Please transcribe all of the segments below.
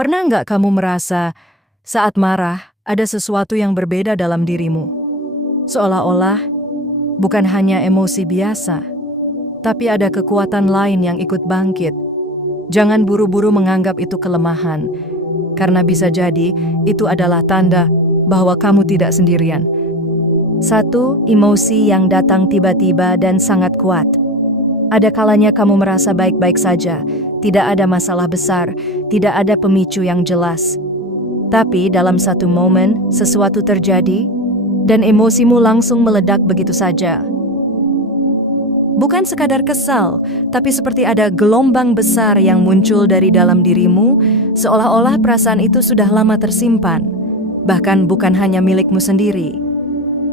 Pernah nggak kamu merasa saat marah ada sesuatu yang berbeda dalam dirimu? Seolah-olah bukan hanya emosi biasa, tapi ada kekuatan lain yang ikut bangkit. Jangan buru-buru menganggap itu kelemahan, karena bisa jadi itu adalah tanda bahwa kamu tidak sendirian. 1. Emosi yang datang tiba-tiba dan sangat kuat. Ada kalanya kamu merasa baik-baik saja, tidak ada masalah besar, tidak ada pemicu yang jelas. Tapi dalam satu momen, sesuatu terjadi, dan emosimu langsung meledak begitu saja. Bukan sekadar kesal, tapi seperti ada gelombang besar yang muncul dari dalam dirimu, seolah-olah perasaan itu sudah lama tersimpan, bahkan bukan hanya milikmu sendiri.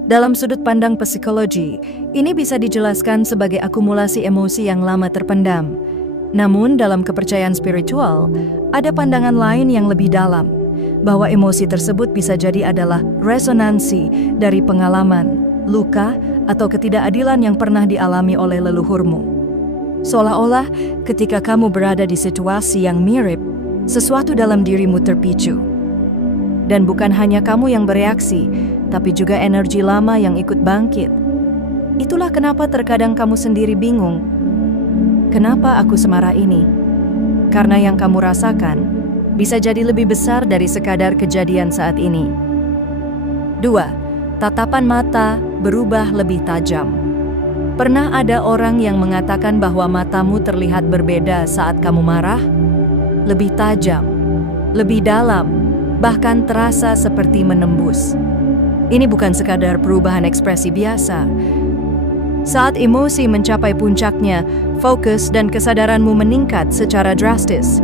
Dalam sudut pandang psikologi, ini bisa dijelaskan sebagai akumulasi emosi yang lama terpendam. Namun dalam kepercayaan spiritual, ada pandangan lain yang lebih dalam, bahwa emosi tersebut bisa jadi adalah resonansi dari pengalaman, luka, atau ketidakadilan yang pernah dialami oleh leluhurmu. Seolah-olah ketika kamu berada di situasi yang mirip, sesuatu dalam dirimu terpicu. Dan bukan hanya kamu yang bereaksi, tapi juga energi lama yang ikut bangkit. Itulah kenapa terkadang kamu sendiri bingung. Kenapa aku semarah ini? Karena yang kamu rasakan bisa jadi lebih besar dari sekadar kejadian saat ini. 2. Tatapan mata berubah lebih tajam. Pernah ada orang yang mengatakan bahwa matamu terlihat berbeda saat kamu marah? Lebih tajam, lebih dalam, bahkan terasa seperti menembus. Ini bukan sekadar perubahan ekspresi biasa. Saat emosi mencapai puncaknya, fokus dan kesadaranmu meningkat secara drastis.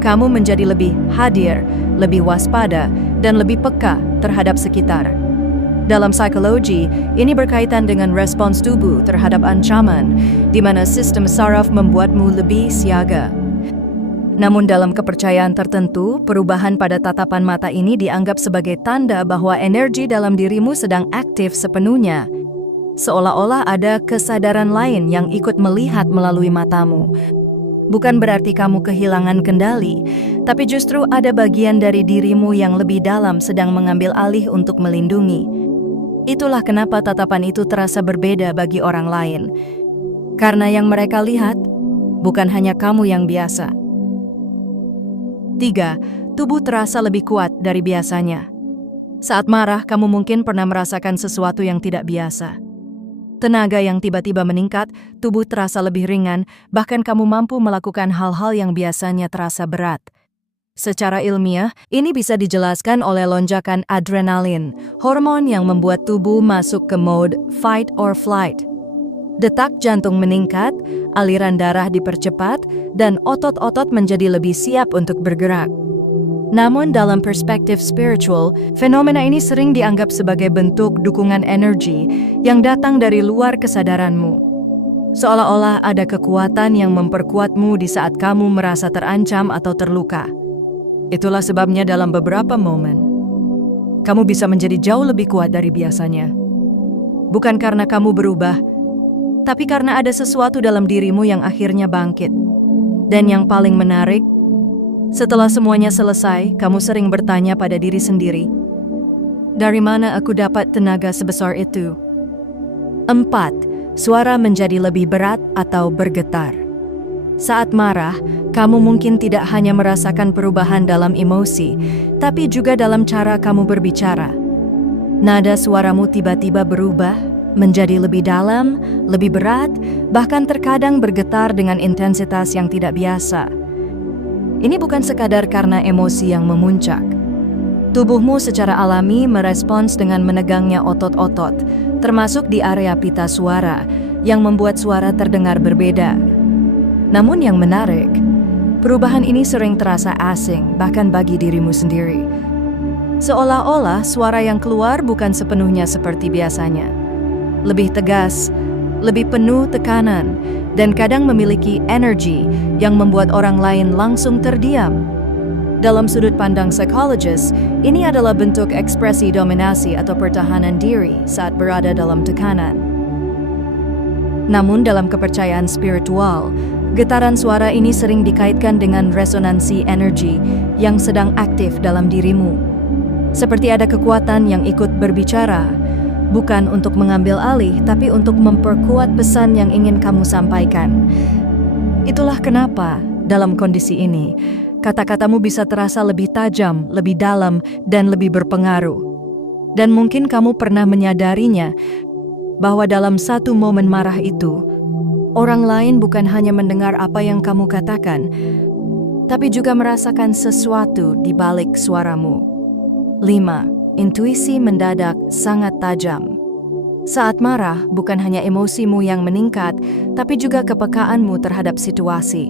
Kamu menjadi lebih hadir, lebih waspada, dan lebih peka terhadap sekitar. Dalam psikologi, ini berkaitan dengan respons tubuh terhadap ancaman, di mana sistem saraf membuatmu lebih siaga. Namun dalam kepercayaan tertentu, perubahan pada tatapan mata ini dianggap sebagai tanda bahwa energi dalam dirimu sedang aktif sepenuhnya. Seolah-olah ada kesadaran lain yang ikut melihat melalui matamu. Bukan berarti kamu kehilangan kendali, tapi justru ada bagian dari dirimu yang lebih dalam sedang mengambil alih untuk melindungi. Itulah kenapa tatapan itu terasa berbeda bagi orang lain. Karena yang mereka lihat, bukan hanya kamu yang biasa. 3. Tubuh terasa lebih kuat dari biasanya. Saat marah, kamu mungkin pernah merasakan sesuatu yang tidak biasa. Tenaga yang tiba-tiba meningkat, tubuh terasa lebih ringan, bahkan kamu mampu melakukan hal-hal yang biasanya terasa berat. Secara ilmiah, ini bisa dijelaskan oleh lonjakan adrenalin, hormon yang membuat tubuh masuk ke mode fight or flight. Detak jantung meningkat, aliran darah dipercepat, dan otot-otot menjadi lebih siap untuk bergerak. Namun dalam perspektif spiritual, fenomena ini sering dianggap sebagai bentuk dukungan energi yang datang dari luar kesadaranmu. Seolah-olah ada kekuatan yang memperkuatmu di saat kamu merasa terancam atau terluka. Itulah sebabnya dalam beberapa momen, kamu bisa menjadi jauh lebih kuat dari biasanya. Bukan karena kamu berubah, tapi karena ada sesuatu dalam dirimu yang akhirnya bangkit. Dan yang paling menarik, setelah semuanya selesai, kamu sering bertanya pada diri sendiri, dari mana aku dapat tenaga sebesar itu? 4. Suara menjadi lebih berat atau bergetar. Saat marah, kamu mungkin tidak hanya merasakan perubahan dalam emosi, tapi juga dalam cara kamu berbicara. Nada suaramu tiba-tiba berubah, menjadi lebih dalam, lebih berat, bahkan terkadang bergetar dengan intensitas yang tidak biasa. Ini bukan sekadar karena emosi yang memuncak. Tubuhmu secara alami merespons dengan menegangnya otot-otot, termasuk di area pita suara, yang membuat suara terdengar berbeda. Namun yang menarik, perubahan ini sering terasa asing, bahkan bagi dirimu sendiri. Seolah-olah suara yang keluar bukan sepenuhnya seperti biasanya. Lebih tegas, lebih penuh tekanan, dan kadang memiliki energi yang membuat orang lain langsung terdiam. Dalam sudut pandang psikologis, ini adalah bentuk ekspresi dominasi atau pertahanan diri saat berada dalam tekanan. Namun dalam kepercayaan spiritual, Getaran suara ini sering dikaitkan dengan resonansi energi yang sedang aktif dalam dirimu. Seperti ada kekuatan yang ikut berbicara, bukan untuk mengambil alih, tapi untuk memperkuat pesan yang ingin kamu sampaikan. Itulah kenapa, dalam kondisi ini, kata-katamu bisa terasa lebih tajam, lebih dalam, dan lebih berpengaruh. Dan mungkin kamu pernah menyadarinya, bahwa dalam satu momen marah itu, orang lain bukan hanya mendengar apa yang kamu katakan, tapi juga merasakan sesuatu di balik suaramu. 5. Intuisi mendadak sangat tajam. Saat marah, bukan hanya emosimu yang meningkat, tapi juga kepekaanmu terhadap situasi.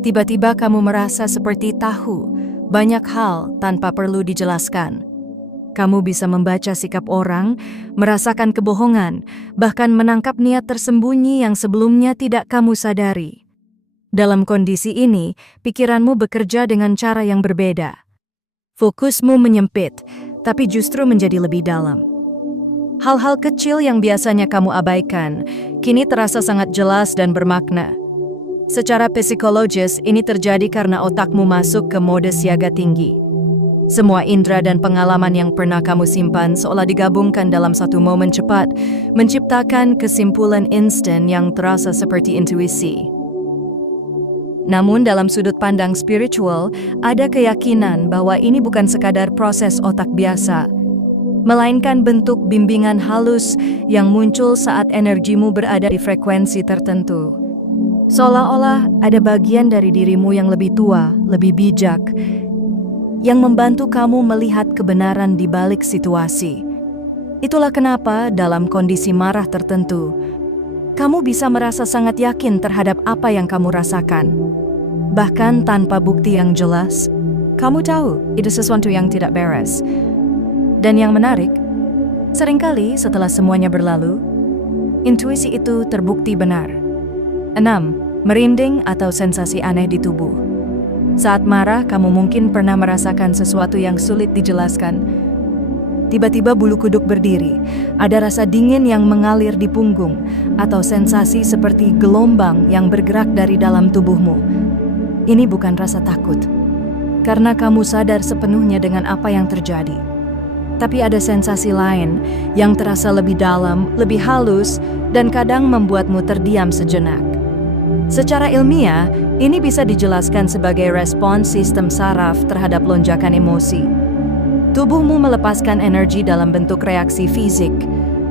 Tiba-tiba kamu merasa seperti tahu banyak hal tanpa perlu dijelaskan. Kamu bisa membaca sikap orang, merasakan kebohongan, bahkan menangkap niat tersembunyi yang sebelumnya tidak kamu sadari. Dalam kondisi ini, pikiranmu bekerja dengan cara yang berbeda. Fokusmu menyempit, tapi justru menjadi lebih dalam. Hal-hal kecil yang biasanya kamu abaikan, kini terasa sangat jelas dan bermakna. Secara psikologis, ini terjadi karena otakmu masuk ke mode siaga tinggi. Semua indera dan pengalaman yang pernah kamu simpan seolah digabungkan dalam satu momen cepat, menciptakan kesimpulan instan yang terasa seperti intuisi. Namun dalam sudut pandang spiritual, ada keyakinan bahwa ini bukan sekadar proses otak biasa, melainkan bentuk bimbingan halus yang muncul saat energimu berada di frekuensi tertentu. Seolah-olah ada bagian dari dirimu yang lebih tua, lebih bijak, yang membantu kamu melihat kebenaran di balik situasi. Itulah kenapa dalam kondisi marah tertentu, kamu bisa merasa sangat yakin terhadap apa yang kamu rasakan. Bahkan tanpa bukti yang jelas, kamu tahu itu sesuatu yang tidak beres. Dan yang menarik, seringkali setelah semuanya berlalu, intuisi itu terbukti benar. 6. Merinding atau sensasi aneh di tubuh. Saat marah, kamu mungkin pernah merasakan sesuatu yang sulit dijelaskan. Tiba-tiba bulu kuduk berdiri, ada rasa dingin yang mengalir di punggung, atau sensasi seperti gelombang yang bergerak dari dalam tubuhmu. Ini bukan rasa takut, karena kamu sadar sepenuhnya dengan apa yang terjadi. Tapi ada sensasi lain yang terasa lebih dalam, lebih halus, dan kadang membuatmu terdiam sejenak. Secara ilmiah, ini bisa dijelaskan sebagai respons sistem saraf terhadap lonjakan emosi. Tubuhmu melepaskan energi dalam bentuk reaksi fisik,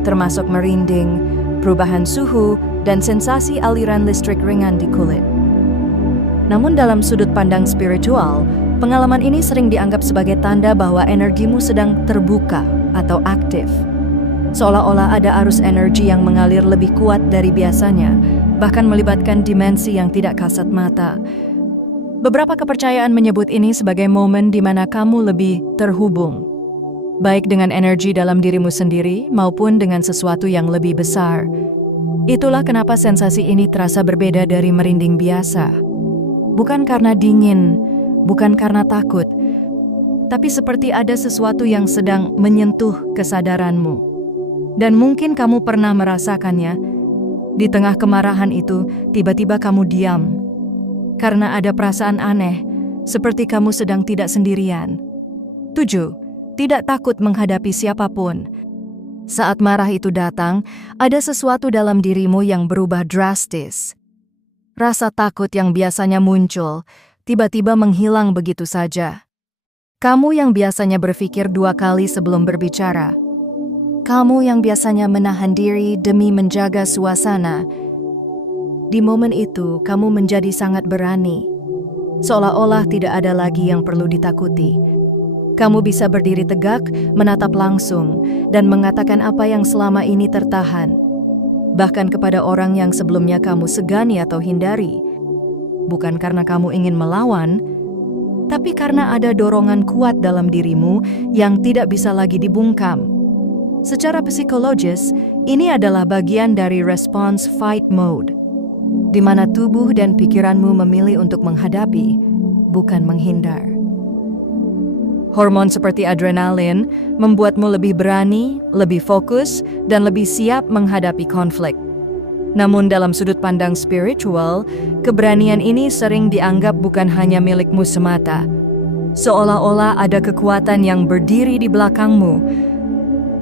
termasuk merinding, perubahan suhu, dan sensasi aliran listrik ringan di kulit. Namun dalam sudut pandang spiritual, pengalaman ini sering dianggap sebagai tanda bahwa energimu sedang terbuka atau aktif. Seolah-olah ada arus energi yang mengalir lebih kuat dari biasanya, bahkan melibatkan dimensi yang tidak kasat mata. Beberapa kepercayaan menyebut ini sebagai momen di mana kamu lebih terhubung, baik dengan energi dalam dirimu sendiri maupun dengan sesuatu yang lebih besar. Itulah kenapa sensasi ini terasa berbeda dari merinding biasa. Bukan karena dingin, bukan karena takut, tapi seperti ada sesuatu yang sedang menyentuh kesadaranmu. Dan mungkin kamu pernah merasakannya. Di tengah kemarahan itu, tiba-tiba kamu diam. Karena ada perasaan aneh, seperti kamu sedang tidak sendirian. 7. Tidak takut menghadapi siapapun. Saat marah itu datang, ada sesuatu dalam dirimu yang berubah drastis. Rasa takut yang biasanya muncul, tiba-tiba menghilang begitu saja. Kamu yang biasanya berpikir 2 kali sebelum berbicara. Kamu yang biasanya menahan diri demi menjaga suasana. Di momen itu, kamu menjadi sangat berani. Seolah-olah tidak ada lagi yang perlu ditakuti. Kamu bisa berdiri tegak, menatap langsung, dan mengatakan apa yang selama ini tertahan. Bahkan kepada orang yang sebelumnya kamu segani atau hindari. Bukan karena kamu ingin melawan, tapi karena ada dorongan kuat dalam dirimu yang tidak bisa lagi dibungkam. Secara psikologis, ini adalah bagian dari respons fight mode, di mana tubuh dan pikiranmu memilih untuk menghadapi, bukan menghindar. Hormon seperti adrenalin membuatmu lebih berani, lebih fokus, dan lebih siap menghadapi konflik. Namun dalam sudut pandang spiritual, keberanian ini sering dianggap bukan hanya milikmu semata. Seolah-olah ada kekuatan yang berdiri di belakangmu,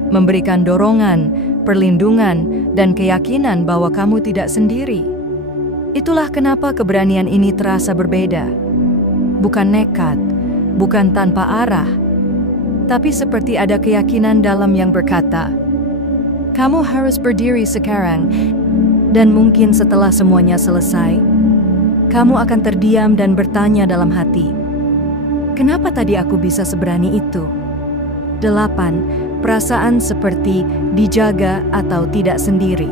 memberikan dorongan, perlindungan, dan keyakinan bahwa kamu tidak sendiri. Itulah kenapa keberanian ini terasa berbeda. Bukan nekat, bukan tanpa arah, tapi seperti ada keyakinan dalam yang berkata, "Kamu harus berdiri sekarang." Dan mungkin setelah semuanya selesai, kamu akan terdiam dan bertanya dalam hati, "Kenapa tadi aku bisa seberani itu?" 8. Perasaan seperti dijaga atau tidak sendiri.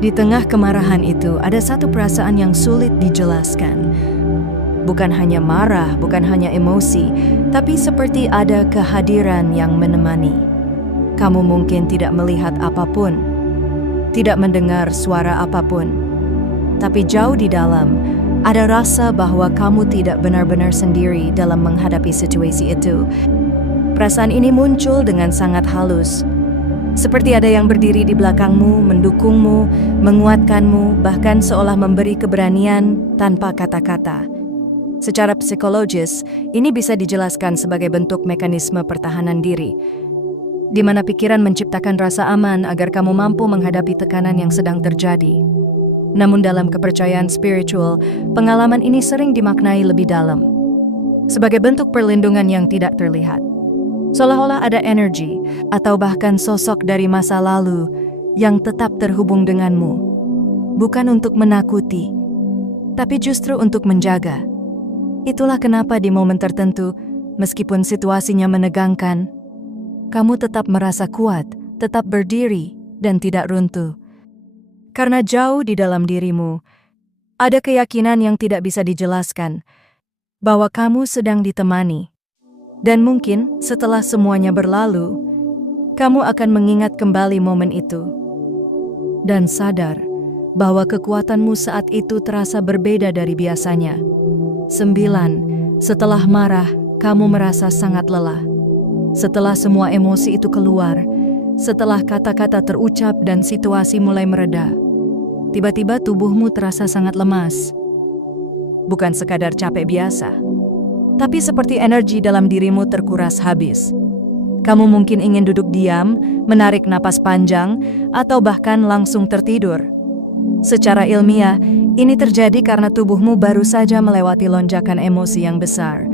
Di tengah kemarahan itu, ada satu perasaan yang sulit dijelaskan. Bukan hanya marah, bukan hanya emosi, tapi seperti ada kehadiran yang menemani. Kamu mungkin tidak melihat apapun, tidak mendengar suara apapun, tapi jauh di dalam ada rasa bahwa kamu tidak benar-benar sendiri dalam menghadapi situasi itu. Perasaan ini muncul dengan sangat halus, seperti ada yang berdiri di belakangmu, mendukungmu, menguatkanmu, bahkan seolah memberi keberanian tanpa kata-kata. Secara psikologis, ini bisa dijelaskan sebagai bentuk mekanisme pertahanan diri, di mana pikiran menciptakan rasa aman agar kamu mampu menghadapi tekanan yang sedang terjadi. Namun dalam kepercayaan spiritual, pengalaman ini sering dimaknai lebih dalam, sebagai bentuk perlindungan yang tidak terlihat. Seolah-olah ada energi atau bahkan sosok dari masa lalu yang tetap terhubung denganmu. Bukan untuk menakuti, tapi justru untuk menjaga. Itulah kenapa di momen tertentu, meskipun situasinya menegangkan, kamu tetap merasa kuat, tetap berdiri, dan tidak runtuh. Karena jauh di dalam dirimu, ada keyakinan yang tidak bisa dijelaskan, bahwa kamu sedang ditemani. Dan mungkin setelah semuanya berlalu, kamu akan mengingat kembali momen itu. Dan sadar bahwa kekuatanmu saat itu terasa berbeda dari biasanya. 9. Setelah marah, kamu merasa sangat lelah. Setelah semua emosi itu keluar, setelah kata-kata terucap dan situasi mulai mereda, tiba-tiba tubuhmu terasa sangat lemas. Bukan sekadar capek biasa, tapi seperti energi dalam dirimu terkuras habis. Kamu mungkin ingin duduk diam, menarik napas panjang, atau bahkan langsung tertidur. Secara ilmiah, ini terjadi karena tubuhmu baru saja melewati lonjakan emosi yang besar.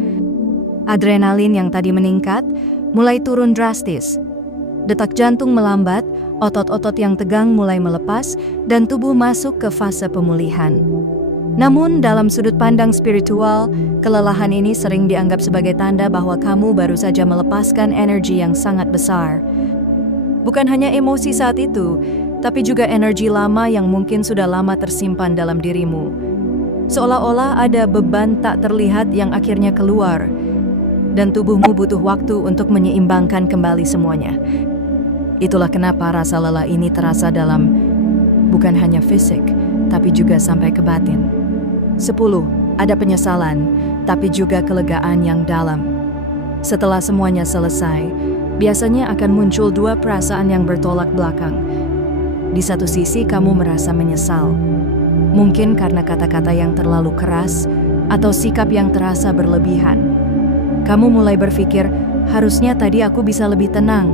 Adrenalin yang tadi meningkat mulai turun drastis. Detak jantung melambat, otot-otot yang tegang mulai melepas, dan tubuh masuk ke fase pemulihan. Namun, dalam sudut pandang spiritual, kelelahan ini sering dianggap sebagai tanda bahwa kamu baru saja melepaskan energi yang sangat besar. Bukan hanya emosi saat itu, tapi juga energi lama yang mungkin sudah lama tersimpan dalam dirimu. Seolah-olah ada beban tak terlihat yang akhirnya keluar, dan tubuhmu butuh waktu untuk menyeimbangkan kembali semuanya. Itulah kenapa rasa lelah ini terasa dalam, bukan hanya fisik, tapi juga sampai ke batin. 10. Ada penyesalan, tapi juga kelegaan yang dalam. Setelah semuanya selesai, biasanya akan muncul dua perasaan yang bertolak belakang. Di satu sisi kamu merasa menyesal, mungkin karena kata-kata yang terlalu keras atau sikap yang terasa berlebihan. Kamu mulai berpikir, harusnya tadi aku bisa lebih tenang.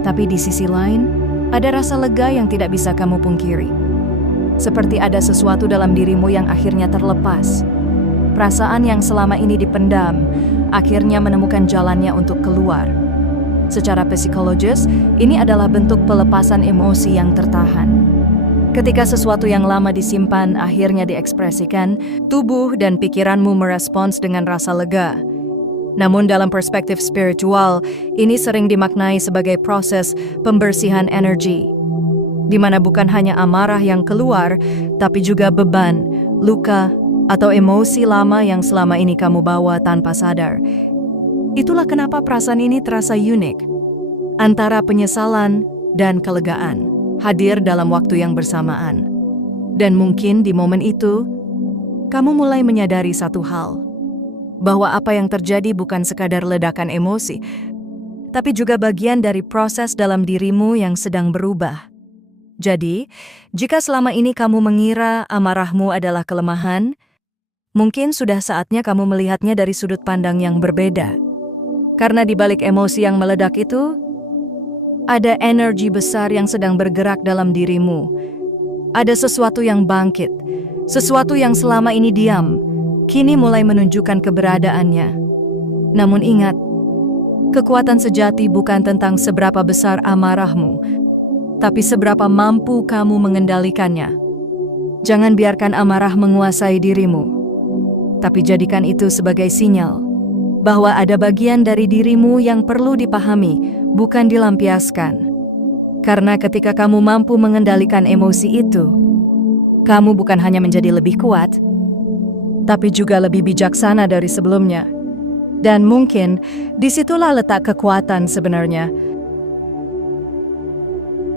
Tapi di sisi lain, ada rasa lega yang tidak bisa kamu pungkiri. Seperti ada sesuatu dalam dirimu yang akhirnya terlepas. Perasaan yang selama ini dipendam, akhirnya menemukan jalannya untuk keluar. Secara psikologis, ini adalah bentuk pelepasan emosi yang tertahan. Ketika sesuatu yang lama disimpan akhirnya diekspresikan, tubuh dan pikiranmu merespons dengan rasa lega. Namun dalam perspektif spiritual, ini sering dimaknai sebagai proses pembersihan energi, di mana bukan hanya amarah yang keluar, tapi juga beban, luka, atau emosi lama yang selama ini kamu bawa tanpa sadar. Itulah kenapa perasaan ini terasa unik, antara penyesalan dan kelegaan, hadir dalam waktu yang bersamaan. Dan mungkin di momen itu, kamu mulai menyadari satu hal, bahwa apa yang terjadi bukan sekadar ledakan emosi, tapi juga bagian dari proses dalam dirimu yang sedang berubah. Jadi, jika selama ini kamu mengira amarahmu adalah kelemahan, mungkin sudah saatnya kamu melihatnya dari sudut pandang yang berbeda. Karena di balik emosi yang meledak itu, ada energi besar yang sedang bergerak dalam dirimu. Ada sesuatu yang bangkit, sesuatu yang selama ini diam, kini mulai menunjukkan keberadaannya. Namun ingat, kekuatan sejati bukan tentang seberapa besar amarahmu, tapi seberapa mampu kamu mengendalikannya. Jangan biarkan amarah menguasai dirimu, tapi jadikan itu sebagai sinyal bahwa ada bagian dari dirimu yang perlu dipahami, bukan dilampiaskan. Karena ketika kamu mampu mengendalikan emosi itu, kamu bukan hanya menjadi lebih kuat, tapi juga lebih bijaksana dari sebelumnya. Dan mungkin disitulah letak kekuatan sebenarnya,